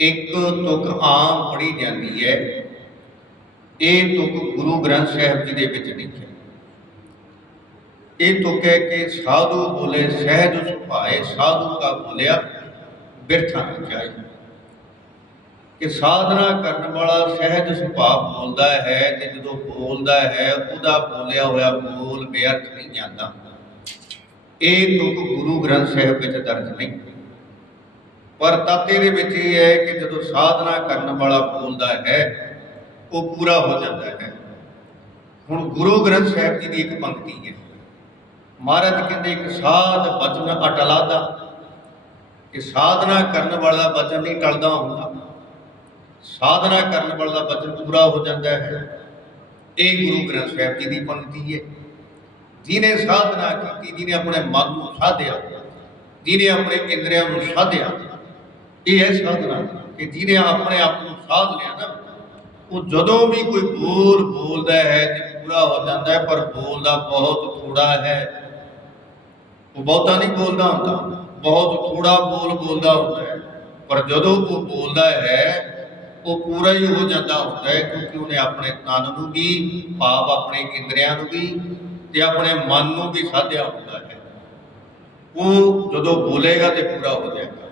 ਇੱਕ ਤੁਕ ਆਮ ਪੜੀ ਜਾਂਦੀ ਹੈ। ਇਹ ਤੁਕ ਗੁਰੂ ਗ੍ਰੰਥ ਸਾਹਿਬ ਜੀ ਦੇ ਵਿੱਚ ਲਿਖਿਆ। ਇਹ ਤੁਕ ਹੈ ਕਿ ਸਾਧੂ ਬੋਲੇ ਸਹਿਜ ਸੁਭਾਏ ਸਾਧੂ ਕਾ ਬੋਲਿਆ ਬਿਰਥਾ ਨਾ ਜਾਏ। ਕਿ ਸਾਧਨਾ ਕਰਨ ਵਾਲਾ ਸਹਿਜ ਸੁਭਾਅ ਬੋਲਦਾ ਹੈ, ਤੇ ਜਦੋਂ ਬੋਲਦਾ ਹੈ, ਉਹਦਾ ਬੋਲਿਆ ਹੋਇਆ ਬੋਲ ਬੇਅਰਥ ਨਹੀਂ ਜਾਂਦਾ। ਇਹ ਤੁਕ ਗੁਰੂ ਗ੍ਰੰਥ ਸਾਹਿਬ ਵਿੱਚ ਦਰਜ ਨਹੀਂ। ਪਰ ਤਤ ਇਹਦੇ ਵਿੱਚ ਇਹ ਹੈ ਕਿ ਜਦੋਂ ਸਾਧਨਾ ਕਰਨ ਵਾਲਾ ਬੋਲਦਾ ਹੈ, ਉਹ ਪੂਰਾ ਹੋ ਜਾਂਦਾ ਹੈ। ਹੁਣ ਗੁਰੂ ਗ੍ਰੰਥ ਸਾਹਿਬ ਜੀ ਦੀ ਇੱਕ ਪੰਕਤੀ ਹੈ। ਮਹਾਰਾਜ ਕਹਿੰਦੇ, ਇੱਕ ਸਾਧ ਬਚਨ ਅਟਲਾਦਾ। ਕਿ ਸਾਧਨਾ ਕਰਨ ਵਾਲਾ ਬਚਨ ਨਹੀਂ ਟਲਦਾ ਹੁੰਦਾ। ਸਾਧਨਾ ਕਰਨ ਵਾਲਾ ਦਾ ਬਚਨ ਪੂਰਾ ਹੋ ਜਾਂਦਾ ਹੈ। ਇਹ ਗੁਰੂ ਗ੍ਰੰਥ ਸਾਹਿਬ ਜੀ ਦੀ ਪੰਕਤੀ ਹੈ। ਜਿਹਨੇ ਸਾਧਨਾ ਕੀਤੀ, ਜਿਹਨੇ ਆਪਣੇ ਮਨ ਨੂੰ ਸਾਧਿਆ, ਜਿਹਨੇ ਆਪਣੇ ਇੰਦਰੀਆਂ ਨੂੰ ਸਾਧਿਆ ਇਹ ਹੈ ਸਾਧਨਾ ਕਿ ਜਿਹਨੇ ਆਪਣੇ ਆਪ ਨੂੰ ਸਾਧ ਲਿਆ ਨਾ, ਉਹ ਜਦੋਂ ਵੀ ਕੋਈ ਬੋਲ ਬੋਲਦਾ ਹੈ ਤੇ ਪੂਰਾ ਹੋ ਜਾਂਦਾ ਹੈ, ਪਰ ਬੋਲਦਾ ਬਹੁਤ ਥੋੜਾ ਹੈ। ਉਹ ਬਹੁਤਾ ਨਹੀਂ ਬੋਲਦਾ ਹੁੰਦਾ, ਬਹੁਤ ਥੋੜਾ ਬੋਲ ਬੋਲਦਾ ਹੁੰਦਾ ਹੈ। ਪਰ ਜਦੋਂ ਉਹ ਬੋਲਦਾ ਹੈ, ਉਹ ਪੂਰਾ ਹੀ ਹੋ ਜਾਂਦਾ ਹੁੰਦਾ ਹੈ, ਕਿਉਂਕਿ ਉਹਨੇ ਆਪਣੇ ਤਨ ਨੂੰ ਵੀ, ਭਾਵ ਆਪਣੇ ਇੰਦਰੀਆਂ ਨੂੰ ਵੀ ਤੇ ਆਪਣੇ ਮਨ ਨੂੰ ਵੀ ਸਾਧਿਆ ਹੁੰਦਾ ਹੈ। ਉਹ ਜਦੋਂ ਬੋਲੇਗਾ ਤੇ ਪੂਰਾ ਹੋ ਜਾਏਗਾ।